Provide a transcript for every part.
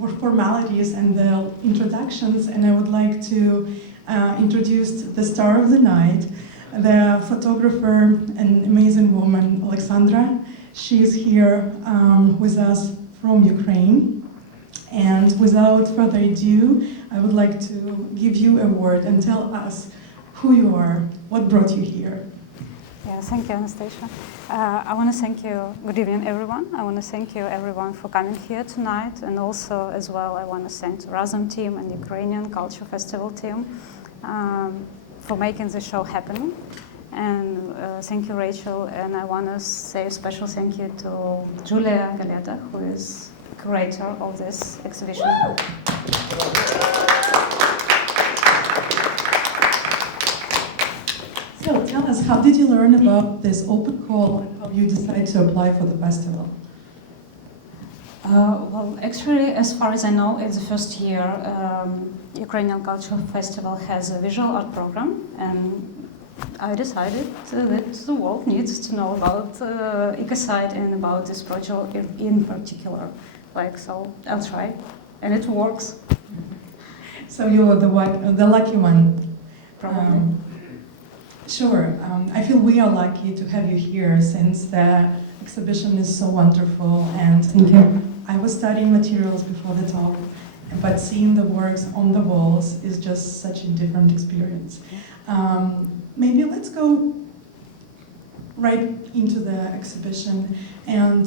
for formalities and the introductions, and I would like to introduce the star of the night, the photographer and amazing woman, Oleksandra. She is here with us from Ukraine. And without further ado, I would like to give you a word and tell us who you are, what brought you here. Yeah, thank you, Anastasia. I want to thank you. Good evening, everyone. I want to thank you, everyone, for coming here tonight, and also, as well, I want to thank the Razom team and the Ukrainian Culture Festival team for making the show happen. And thank you, Rachel. And I want to say a special thank you to Julia Galeta, who is curator of this exhibition. So tell us, how did you learn about this open call and how you decided to apply for the festival? Well, actually, as far as I know, it's the first year Ukrainian Cultural Festival has a visual art program, and I decided that the world needs to know about ecocide and about this project in particular. So I'll try, and it works. So you were the lucky one. Probably. Sure. I feel we are lucky to have you here since the exhibition is so wonderful, and I was studying materials before the talk, but seeing the works on the walls is just such a different experience. Maybe let's go right into the exhibition, and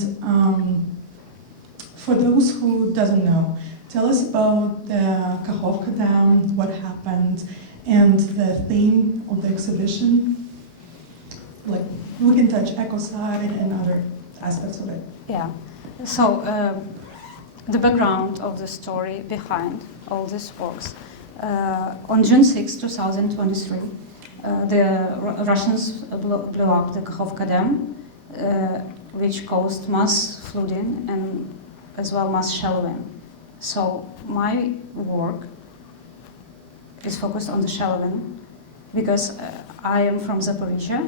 for those who doesn't know, tell us about the Kakhovka Dam, what happened, and the theme of the exhibition. Like, we can touch ecocide and other aspects of it. Yeah. So the background of the story behind all these works. On June 6, 2023, the Russians blew up the Kakhovka Dam, which caused mass flooding and as well mass shallowing. So my work is focused on the shallowing because I am from Zaporizhzhia,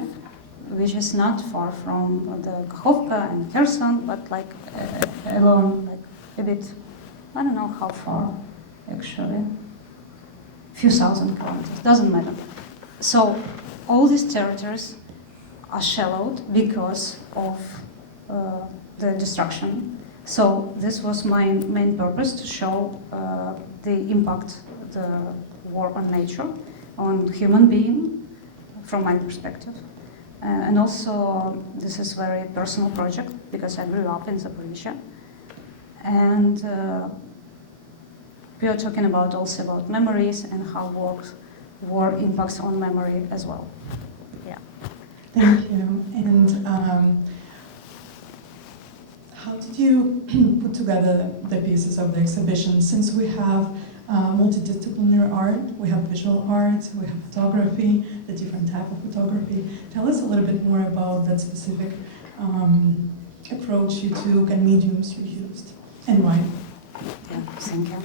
which is not far from the Kakhovka and Kherson, but along a bit, I don't know how far actually, a few thousand kilometers, doesn't matter. So all these territories are shallowed because of the destruction. So this was my main purpose, to show the impact the war on nature, on human being, from my perspective. And also, this is a very personal project because I grew up in Zaporizhzhia. And we are talking also about memories and how war impacts on memory as well. Yeah. Thank you. And how did you put together the pieces of the exhibition? Since we have multidisciplinary art, we have visual art, we have photography, the different type of photography. Tell us a little bit more about that specific approach you took and mediums you used, and why. Yeah, thank you.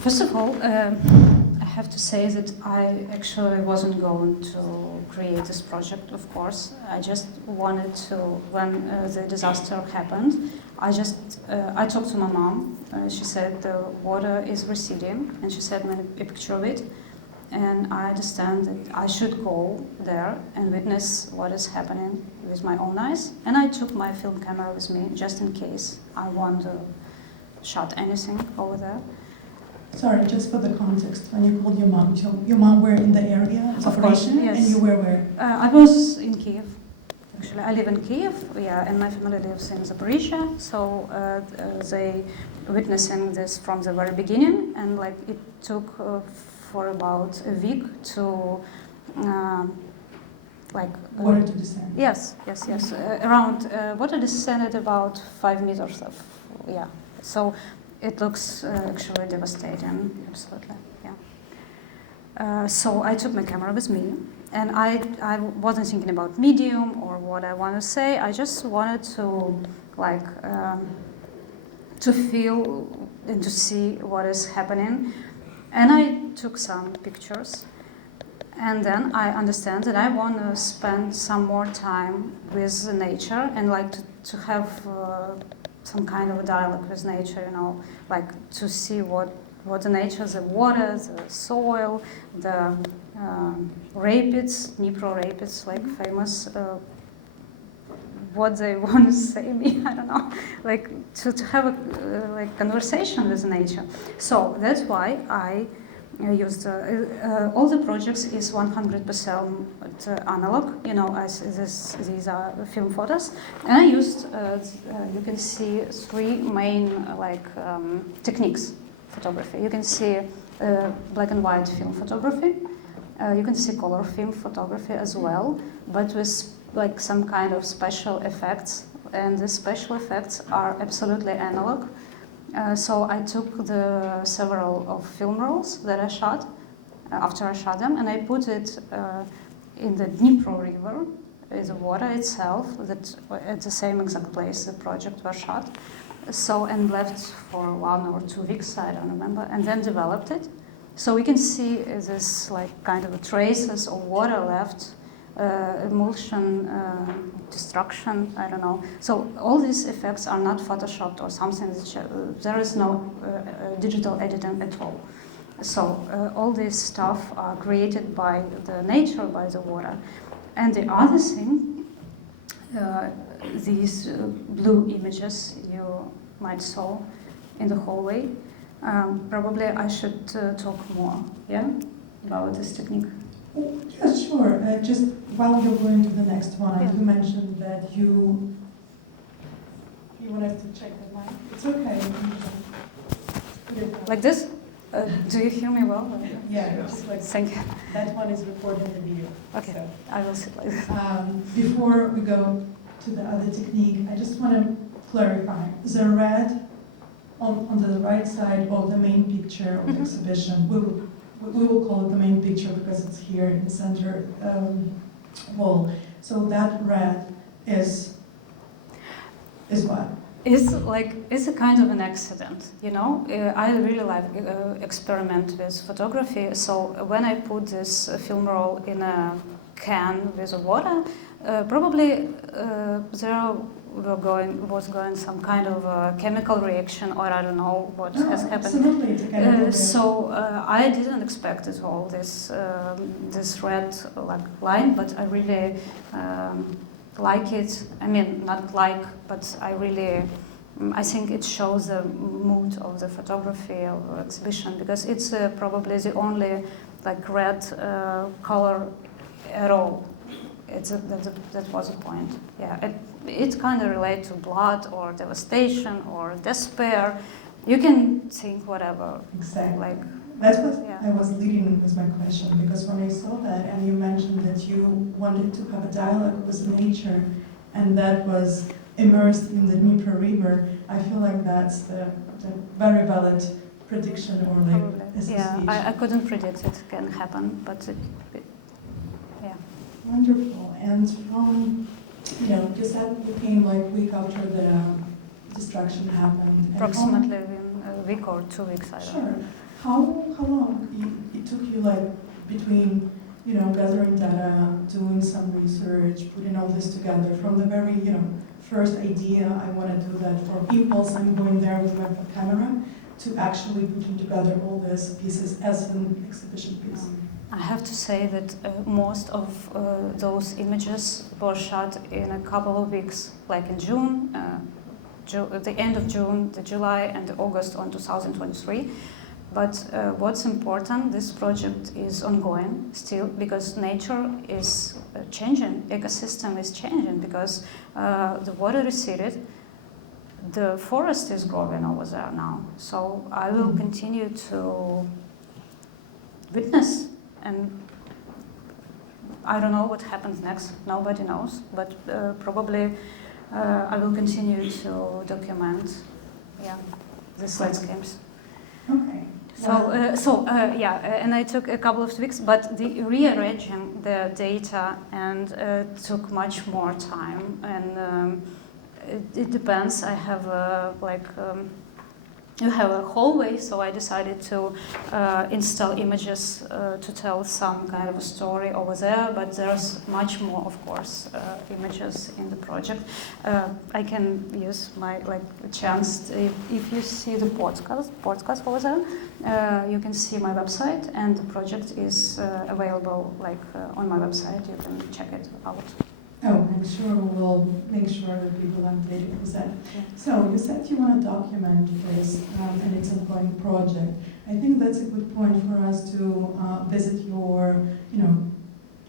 First of all, I have to say that I actually wasn't going to create this project, of course. I just wanted to, when the disaster happened, I talked to my mom. She said the water is receding, and she sent me a picture of it. And I understand that I should go there and witness what is happening with my own eyes. And I took my film camera with me, just in case I want to shot anything over there. Sorry, just for the context, when you called your mom were in the area of operation, yes. And you were where? I was in Kiev. Actually, I live in Kiev, yeah, and my family lives in Zaporizhzhia, so they witnessing this from the very beginning, and it took for about a week to water to descend. Yes. Around water descended about 5 meters so it looks actually devastating, absolutely, yeah. So I took my camera with me, and I wasn't thinking about medium or what I want to say. I just wanted to to feel and to see what is happening. And I took some pictures, and then I understand that I want to spend some more time with nature and to have some kind of a dialogue with nature, you know, like to see what the nature, the water, the soil, the rapids, Dnipro rapids, like famous, what they want to say me, I don't know, like to have a like conversation with nature. So that's why I used all the projects is 100% analog, you know, as these are film photos, and I used you can see three main techniques photography. You can see black and white film photography. You can see color film photography as well, but with like some kind of special effects, and the special effects are absolutely analog. So I took the several of film rolls that I shot after I shot them, and I put it in the Dnipro River, the water itself, that at the same exact place the project was shot. So, and left for 1 or 2 weeks, I don't remember, and then developed it. So we can see this like kind of traces of water left, emulsion, destruction, I don't know. So all these effects are not photoshopped or something, there is no digital editing at all. So all this stuff are created by the nature, by the water. And the other thing, these blue images you might saw in the hallway, probably I should talk more, yeah, about this technique. Yeah, sure. Just while you're going to the next one, Yeah. you mentioned that you wanted to check the mic. It's okay. Put it down. Like this? Do you hear me well? Yeah, it's like Thank you. that one is recording the video. Okay, So, I will sit like this. before we go to the other technique, I just want to clarify. The red on the right side of the main picture of the exhibition, we will call it the main picture because it's here in the center wall. So that red is what? It's a kind of an accident, you know. I really like experiment with photography. So when I put this film roll in a can with water, probably there was going some kind of a chemical reaction, or I don't know what has happened. Absolutely, it's a chemical reaction. So I didn't expect it all this red line, but I really like it. I mean, not like, but I think it shows the mood of the photography of the exhibition, because it's probably the only like red color at all. That was the point. Yeah, it kind of relates to blood or devastation or despair. You can think whatever. Exactly. Like, that's what yeah. I was leading with my question, because when I saw that and you mentioned that you wanted to have a dialogue with nature, and that was immersed in the Dnipro River, I feel like that's the very valid prediction or like Probably. association. Yeah, I couldn't predict it can happen, but yeah. Wonderful. And from, you said you came like week after the destruction happened. And Approximately in a week or 2 weeks, I don't know. Sure. How long it took you like between, gathering data, doing some research, putting all this together from the very, first idea, I want to do that, for impulse, I'm going there with my camera, to actually putting together all these pieces as an exhibition piece? I have to say that most of those images were shot in a couple of weeks, like in June, the end of June, the July and the August on 2023. But what's important, this project is ongoing still, because nature is changing, ecosystem is changing, because the water receded, the forest is growing over there now. So I will continue to witness, and I don't know what happens next, nobody knows, but probably I will continue to document, these landscapes. Okay. And I took a couple of weeks, but the rearranging the data and took much more time, and it depends. I have you have a hallway, so I decided to install images to tell some kind of a story over there, but there's much more, of course, images in the project. I can use my chance, if you see the podcast over there, you can see my website, and the project is available on my website, you can check it out. Oh, I'm sure we'll make sure that people are updated with that. Yeah. So you said you want to document this, and it's an ongoing project. I think that's a good point for us to visit your,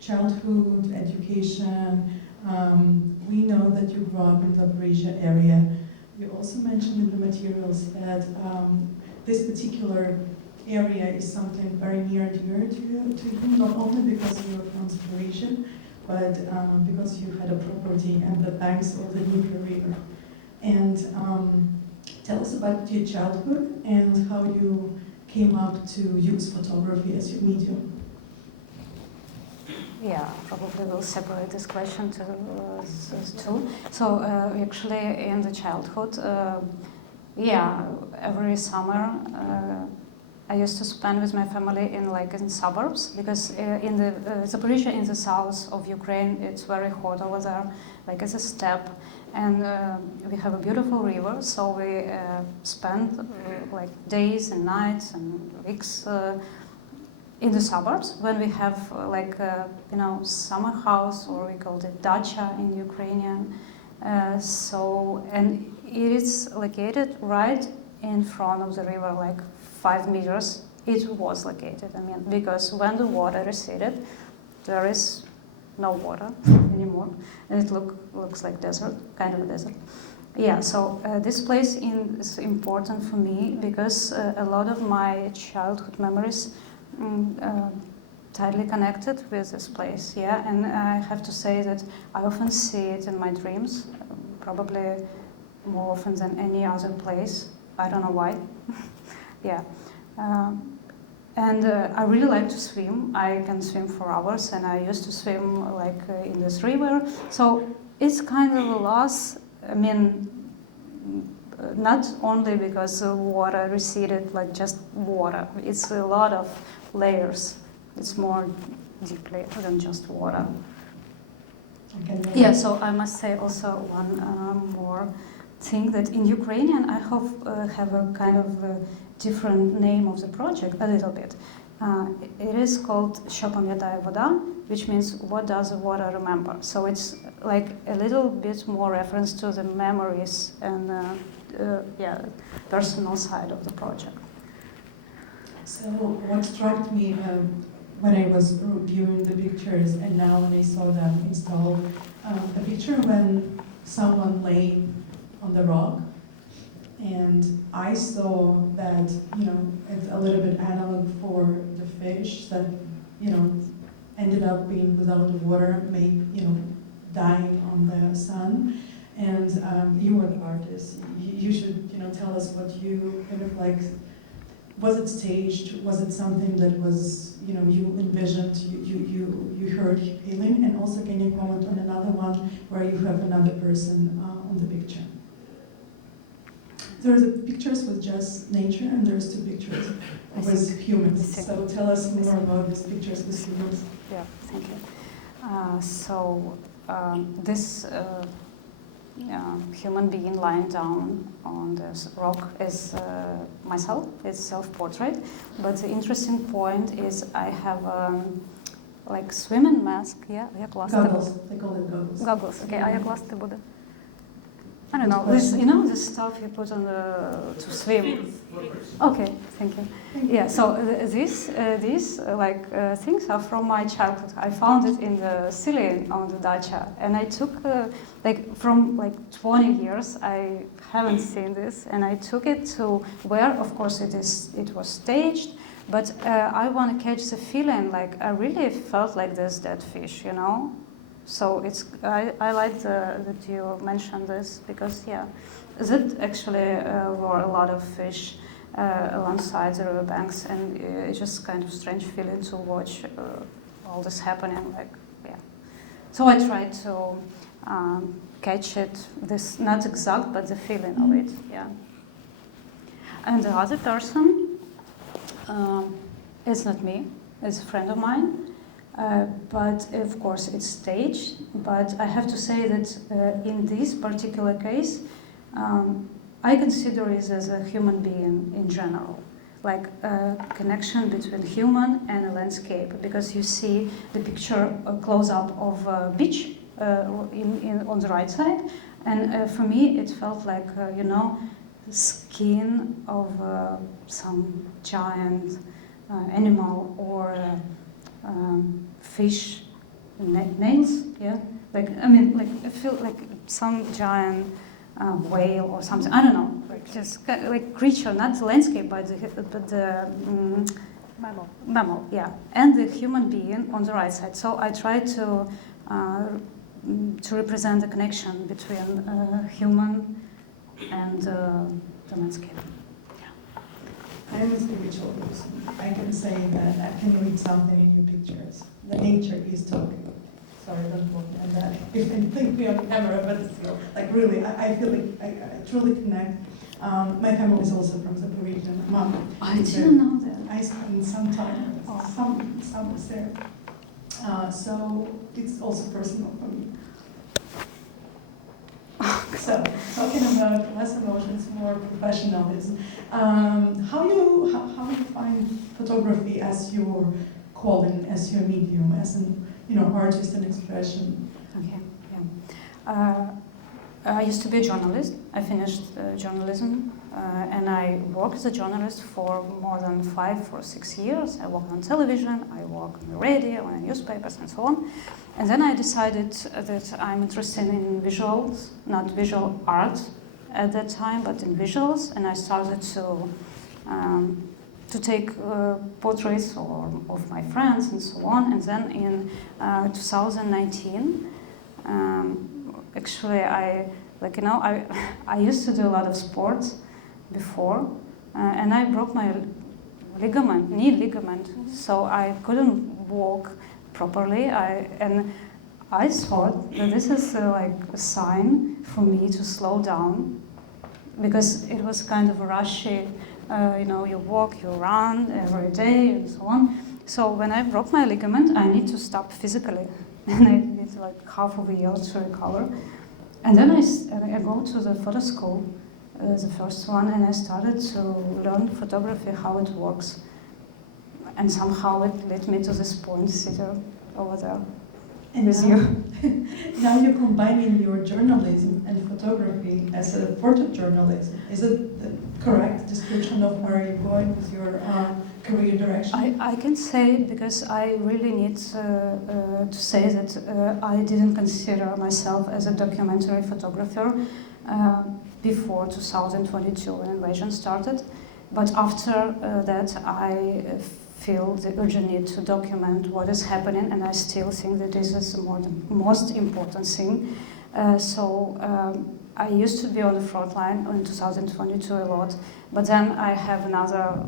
childhood, education. We know that you grew up in the Zaporizhzhia area. You also mentioned in the materials that this particular area is something very near and dear to you, not only because you're from Zaporizhzhia, but because you had a property at the banks of the Dnipro River. And tell us about your childhood and how you came up to use photography as your medium. Yeah, probably we'll separate this question to two. So actually in the childhood, every summer I used to spend with my family in suburbs, because in the Zaporizhzhia, in the south of Ukraine, it's very hot over there, it's a steppe, and we have a beautiful river, so we spend days and nights and weeks in the suburbs when we have summer house, or we call it dacha in Ukrainian. And it is located right in front of the river, 5 meters, it was located. Because when the water receded, there is no water anymore, and it looks like desert, kind of a desert. Yeah, so this place is important for me because a lot of my childhood memories tightly connected with this place. Yeah, and I have to say that I often see it in my dreams, probably more often than any other place. I don't know why. Yeah. And I really like to swim. I can swim for hours, and I used to swim in this river. So it's kind of a loss. Not only because the water receded, just water. It's a lot of layers. It's more deeply than just water. Okay. Yeah, so I must say also one more thing, that in Ukrainian I have a kind of different name of the project, a little bit. It is called Що пам'ятає вода, which means what does the water remember. So it's a little bit more reference to the memories and personal side of the project. So what struck me when I was viewing the pictures, and now when I saw them installed, a picture when someone lay on the rock, and I saw that, it's a little bit analog for the fish that, ended up being without water, dying on the sun. And you are the artist. You should, tell us what you kind of was it staged? Was it something that was, you envisioned, you heard feeling? And also, can you comment on another one where you have another person on the picture? There's pictures with just nature, and there's 2 pictures with humans. So tell us more about these pictures with humans. Yeah, thank you. This human being lying down on this rock is myself. It's self-portrait. But the interesting point is I have swimming mask. Yeah, Goggles. They call it goggles. Goggles. Okay, a jak lasty буде? I don't know. This, this stuff you put on to swim. Okay, thank you. Yeah. So these things are from my childhood. I found it in the ceiling on the dacha, and I took from 20 years. I haven't seen this, and I took it to where, of course, it was staged. But I want to catch the feeling. I really felt like this dead fish, So I like that you mentioned this, because that actually were a lot of fish alongside the riverbanks, and it's just kind of strange feeling to watch all this happening. So I tried to catch it. This not exact, but the feeling of it. Yeah. And the other person, it's not me, it's a friend of mine. But of course it's staged. But I have to say that in this particular case, I consider it as a human being in general, like a connection between human and a landscape, because you see the picture close-up of a beach on the right side, and for me it felt like, you know, skin of some giant animal or fish nails, yeah, like, I mean, like, I feel like some giant whale or something, I don't know, like just like creature, not the landscape, but the mammal, yeah, and the human being on the right side. So I try to represent the connection between human and the landscape. I am a spiritual person. I can say that I can read something in your pictures. The nature is talking. Sorry, don't quote me on that. If I think we have camera, but still, like really, I feel like I truly connect. My family is also from Zaporizhzhia. Mom. I didn't know that. I spent some time, some was there. So it's also personal for me. So, talking about less emotions, more professionalism, how you find photography as your calling, as your medium, as an artist and expression? Okay, yeah. I used to be a journalist. I finished journalism, and I worked as a journalist for more than 5 or 6 years. I worked on television, I worked on the radio, on newspapers, and so on. And then I decided that I'm interested in visuals, not visual art at that time, but in visuals. And I started to take portraits of my friends and so on. And then in 2019, actually, I used to do a lot of sports before, and I broke my knee ligament, so I couldn't walk properly. And I thought that this is like a sign for me to slow down, because it was kind of a rushy, you walk, you run every day, and so on. So when I broke my ligament, I need to stop physically, and I need like half of a year to recover. And then I go to the photo school, the first one, and I started to learn photography, how it works. And somehow it led me to this point, sitting over there with you. Now you're combining your journalism and photography as a portrait journalism. Is it the correct description of where you're going with your career direction? I can say it because I really need to say that I didn't consider myself as a documentary photographer before 2022 when invasion started. But after that, I feel the urgent need to document what is happening, and I still think that this is the most important thing. So I used to be on the front line in 2022 a lot, but then I have another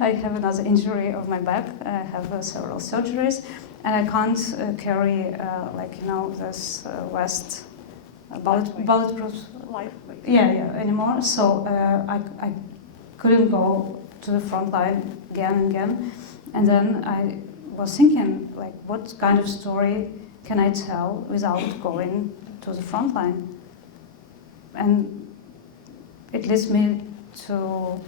I have another injury of my back. I have several surgeries, and I can't carry this vest, bulletproof life. Yeah, anymore. So I couldn't go to the front line again and again. And then I was thinking, like, what kind of story can I tell without going to the front line? And it leads me to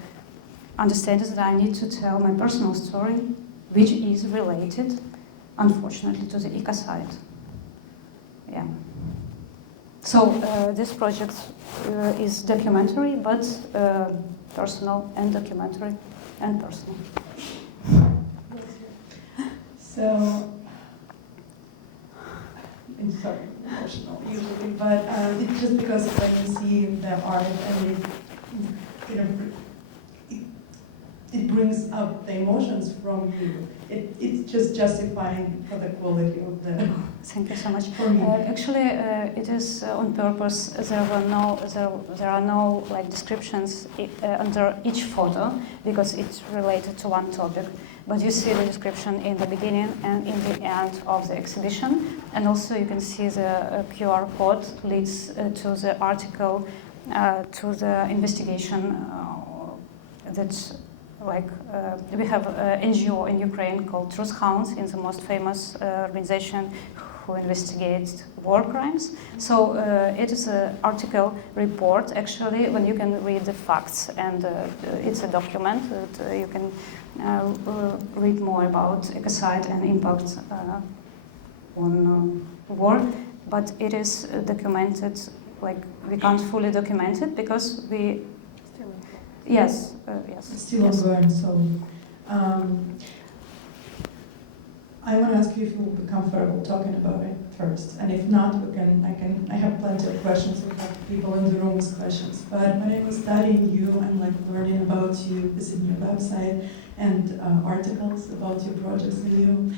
understand that I need to tell my personal story, which is related, unfortunately, to the ecocide. Yeah. So this project is documentary, but personal and documentary and personal. So, I'm sorry, emotional usually, but it's just because when you see the art and it brings up the emotions from you. It's just justifying for the quality of the. Thank you so much. For me. Actually, it is on purpose. There are no like descriptions under each photo because it's related to one topic. But you see the description in the beginning and in the end of the exhibition, and also you can see the QR code leads to the article, to the investigation that like we have an NGO in Ukraine called Truth Hounds, in the most famous organization who investigates war crimes. So it is an article report actually when you can read the facts, and it's a document that you can read more about ecocide and impact on war. But it is documented, like we can't fully document it because we yes. It's still ongoing, so I want to ask you if you will be comfortable talking about it first, and if not, I have plenty of questions. We have people in the room with questions. But when I was studying you and like learning about you, visiting your website and articles about your projects and you,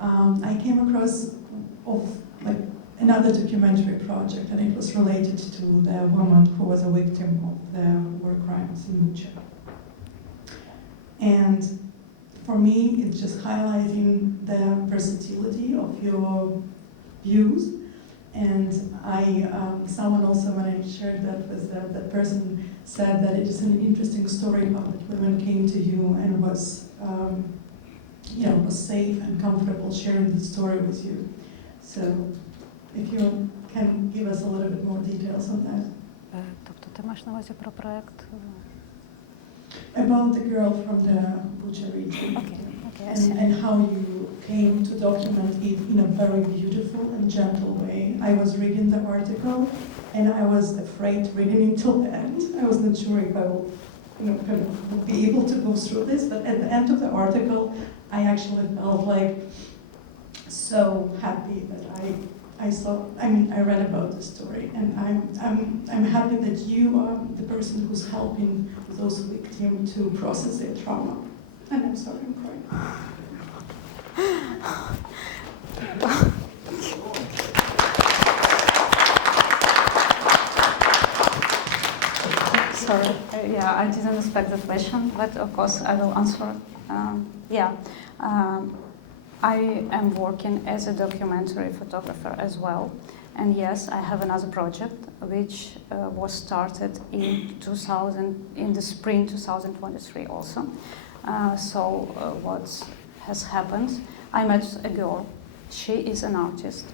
I came across like another documentary project, and it was related to the woman who was a victim of the war crimes in Bucha. And for me, it's just highlighting the versatility of your views. And someone also, when I shared that with that person, said that it is an interesting story how that women came to you and was, was safe and comfortable sharing the story with you. So, if you can give us a little bit more details on that. Тобто ти маєш на увазі про проект? About the girl from the Bucha region. Okay, and how you came to document it in a very beautiful and gentle way. I was reading the article and I was afraid reading it till the end. I was not sure if I will be able to go through this, but at the end of the article, I actually felt like so happy that I read about the story, and I'm happy that you are the person who's helping those victims to process their trauma. And I'm sorry, I'm crying. Sorry, I didn't expect the question, but of course I will answer. I am working as a documentary photographer as well. And yes, I have another project which was started in the spring 2023 also. What has happened, I met a girl. She is an artist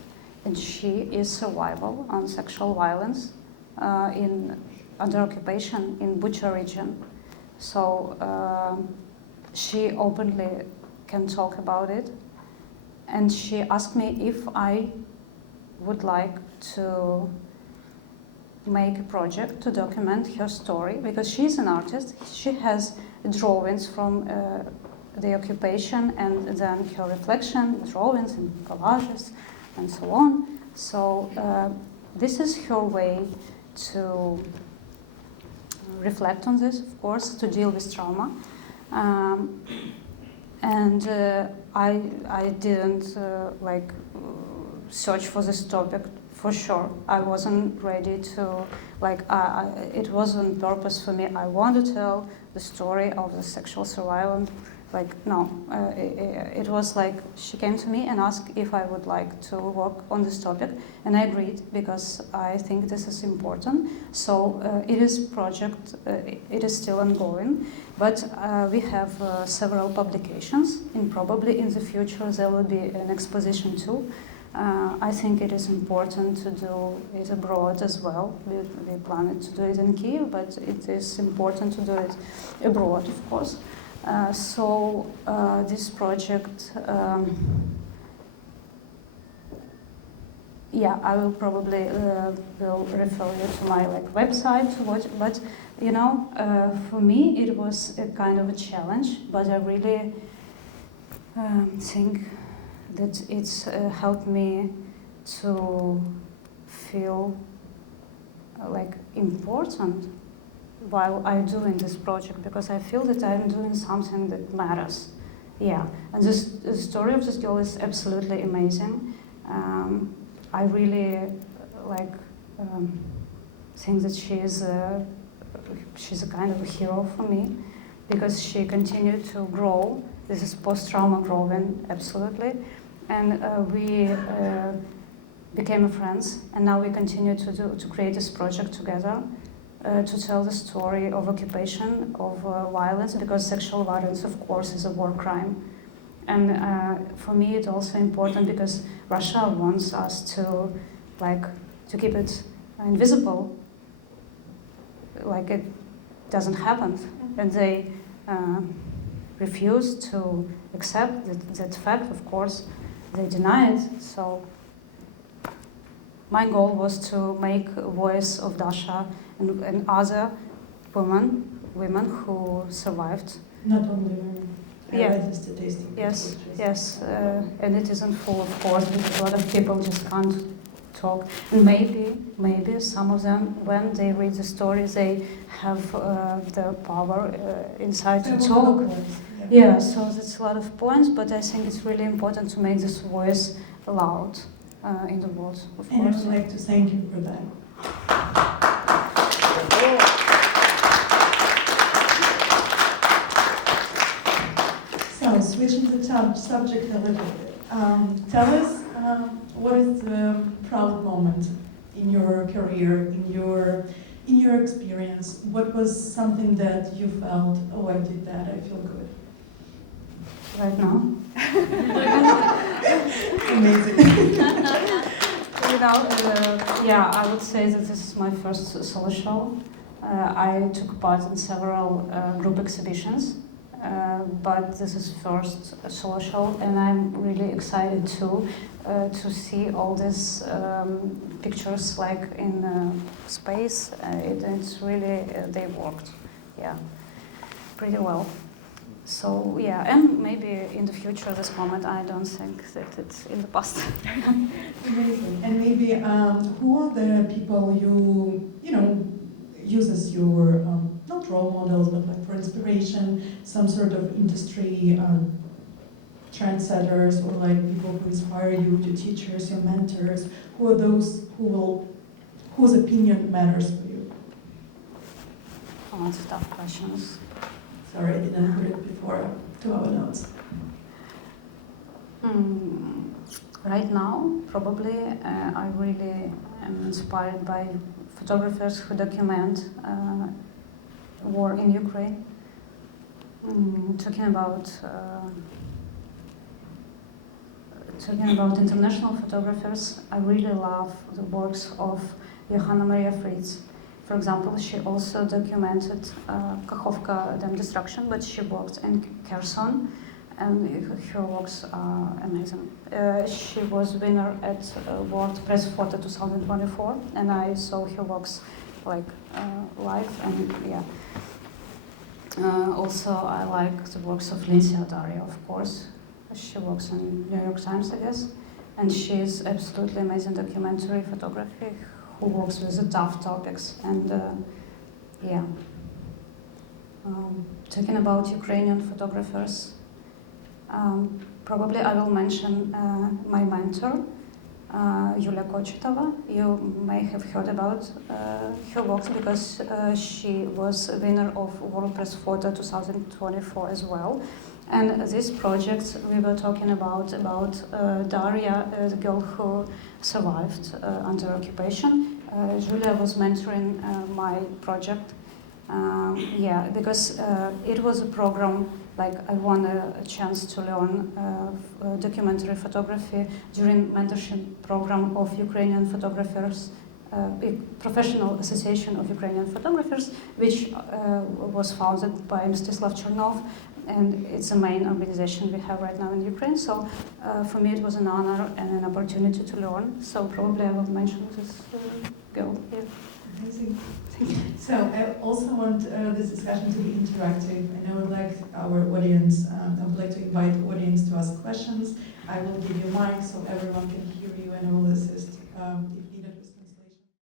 and she is survival on sexual violence under occupation in Bucha region. So she openly can talk about it. And she asked me if I would like to make a project to document her story, because she's an artist. She has drawings from the occupation and then her reflection, drawings and collages and so on. So this is her way to reflect on this, of course, to deal with trauma. I didn't search for this topic for sure. I wasn't ready to, it wasn't purpose for me. I want to tell the story of the sexual surveillance. It was like she came to me and asked if I would like to work on this topic, and I agreed because I think this is important. So it is project, it is still ongoing, but we have several publications, and probably in the future there will be an exposition too. I think it is important to do it abroad as well. We planned to do it in Kyiv, but it is important to do it abroad, of course. This project, I will probably will refer you to my website to watch. But for me it was a kind of a challenge. But I really think that it's helped me to feel important while I'm doing this project, because I feel that I'm doing something that matters. And the story of this girl is absolutely amazing. I really think that she's a kind of a hero for me, because she continued to grow. This is post-trauma growing, absolutely. And we became friends, and now we continue to create this project together. to tell the story of occupation, of violence, because sexual violence, of course, is a war crime. And for me, it's also important because Russia wants us to keep it invisible, like it doesn't happen, and they refuse to accept that fact. Of course, they deny it. So my goal was to make a voice of Dasha and other women who survived. Not only women. Yeah. I read the statistics. Yes, and it isn't full, of course, because a lot of people just can't talk. And maybe some of them, when they read the story, they have the power inside to talk. Yeah, so that's a lot of points, but I think it's really important to make this voice loud in the world, of course. And I would like to thank you for that. So, switching the subject a little bit, tell us what is the proud moment in your career, in your experience? What was something that you felt, oh, I did that, I feel good? Right now? Amazing. Yeah, I would say that this is my first solo show. I took part in several group exhibitions. But this is first solo show, and I'm really excited to see all these pictures like in space. It's really they worked, yeah, pretty well. So yeah, and maybe in the future, this moment, I don't think that it's in the past. Amazing. And maybe who are the people you know use as your not role models, but like for inspiration, some sort of industry trendsetters, or like people who inspire you, your teachers, your mentors? Who are those whose opinion matters for you? Oh, that's tough questions. Sorry, I didn't hear it before to our notes. Right now, probably, I really am inspired by photographers who document war in Ukraine. Talking about international photographers, I really love the works of Johanna Maria Fritz. For example, she also documented Kakhovka dam destruction, but she worked in Kherson, and her works are amazing. She was winner at World Press Photo 2024, and I saw her works like live, and yeah. Also, I like the works of Lindsay Adaria, of course. She works in New York Times, I guess, and she is absolutely amazing documentary photography who works with the tough topics, and yeah. Talking about Ukrainian photographers, probably I will mention my mentor, Yulia Kochetova. You may have heard about her works because she was a winner of World Press Photo 2024 as well. And this project we were talking about Daria, the girl who survived under occupation. Julia was mentoring my project. Yeah, because it was a program, like I won a chance to learn documentary photography during mentorship program of Ukrainian photographers, Professional Association of Ukrainian Photographers, which was founded by Mstislav Chernov, and it's the main organization we have right now in Ukraine. So for me it was an honor and an opportunity to learn. So probably I will mention this girl here. Amazing. Thank you. So I also want this discussion to be interactive, and I would like our audience, I would like to invite the audience to ask questions. I will give you a mic so everyone can hear you, and I will assist if needed.